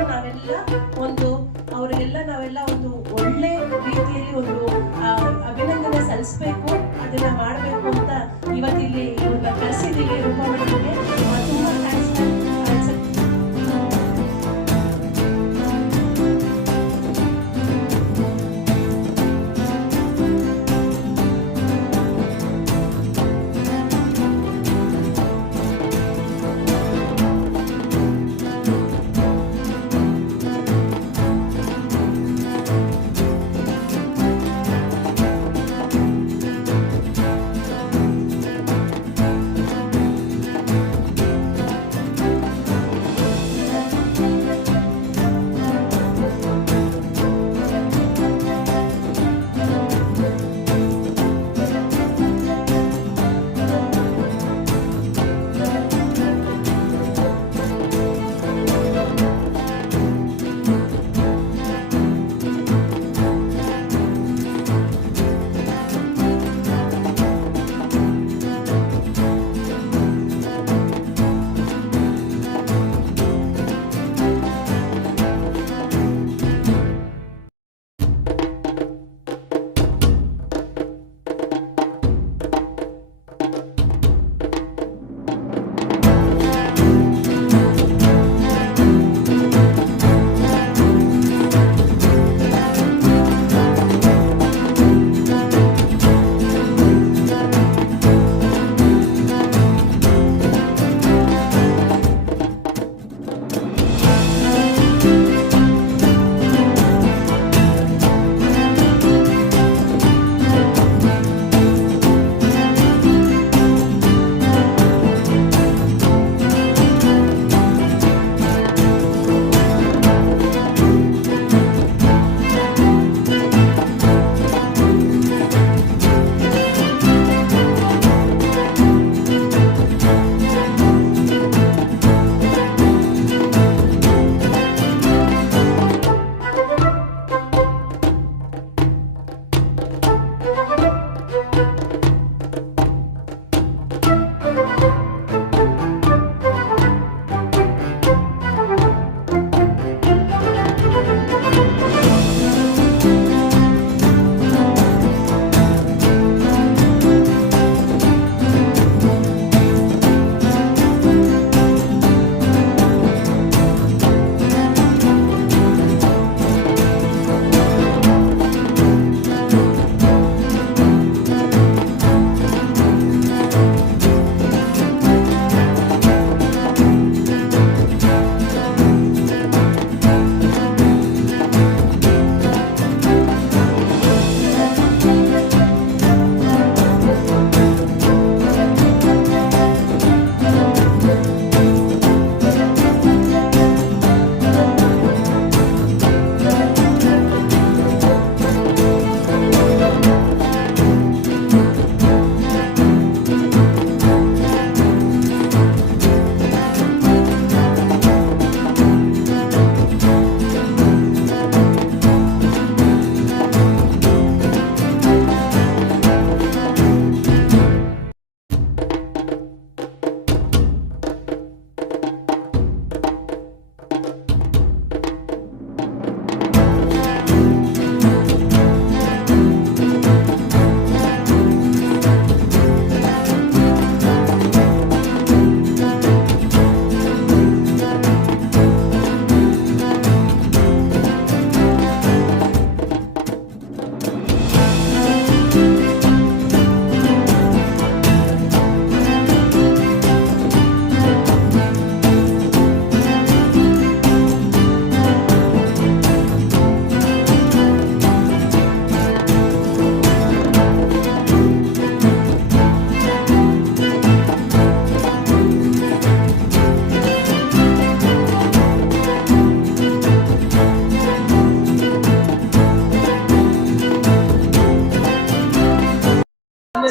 ನಾವೆಲ್ಲ ಒಂದು, ಅವರಿಗೆಲ್ಲ ನಾವೆಲ್ಲ ಒಂದು ಒಳ್ಳೆ ರೀತಿಯಲ್ಲಿ ಒಂದು ಅಭಿನಂದನೆ ಸಲ್ಲಿಸ್ಬೇಕು, ಅದನ್ನ ಮಾಡಬೇಕು ಅಂತ ಇವತ್ತಿಲ್ಲಿ ಇವ್ರನ್ನ ಕರೆಸಿದ್ದೀವಿ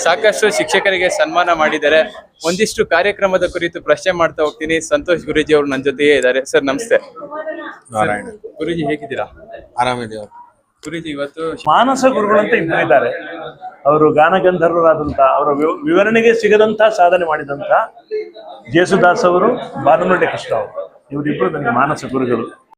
ಸಾಕಷ್ಟು ಶಿಕ್ಷಕರಿಗೆ ಸನ್ಮಾನ ಮಾಡಿದ್ದಾರೆ. ಒಂದಿಷ್ಟು ಕಾರ್ಯಕ್ರಮದ ಕುರಿತು ಪ್ರಶ್ನೆ ಮಾಡ್ತಾ ಹೋಗ್ತೀನಿ. ಸಂತೋಷ್ ಗುರೂಜಿ ಅವರು ನನ್ನ ಜೊತೆಗೆ ಇದ್ದಾರೆ. ಸರ್ ನಮಸ್ತೆ. ನಾರಾಯಣ. ಗುರೂಜಿ ಹೇಗಿದ್ದೀರಾ? ಆರಾಮಿದೆಯೋ ಗುರೂಜಿ ಇವತ್ತು ಮಾನಸ ಗುರುಗಳಂತ ಇಬ್ಬರು ಇದ್ದಾರೆ. ಅವರು ಗಾನಗಂಧರ್ವರಾದಂತ ಅವರ ವಿವರಣೆಗೆ ಸಿಗದಂತ ಸಾಧನೆ ಮಾಡಿದಂತ ಜೇಸುದಾಸ್ ಅವರು ಬಾನುಮಂಡೆ ಕೃಷ್ಣ ಅವರು. ಇವರಿಬ್ಬರು ನನಗೆ ಮಾನಸ ಗುರುಗಳು.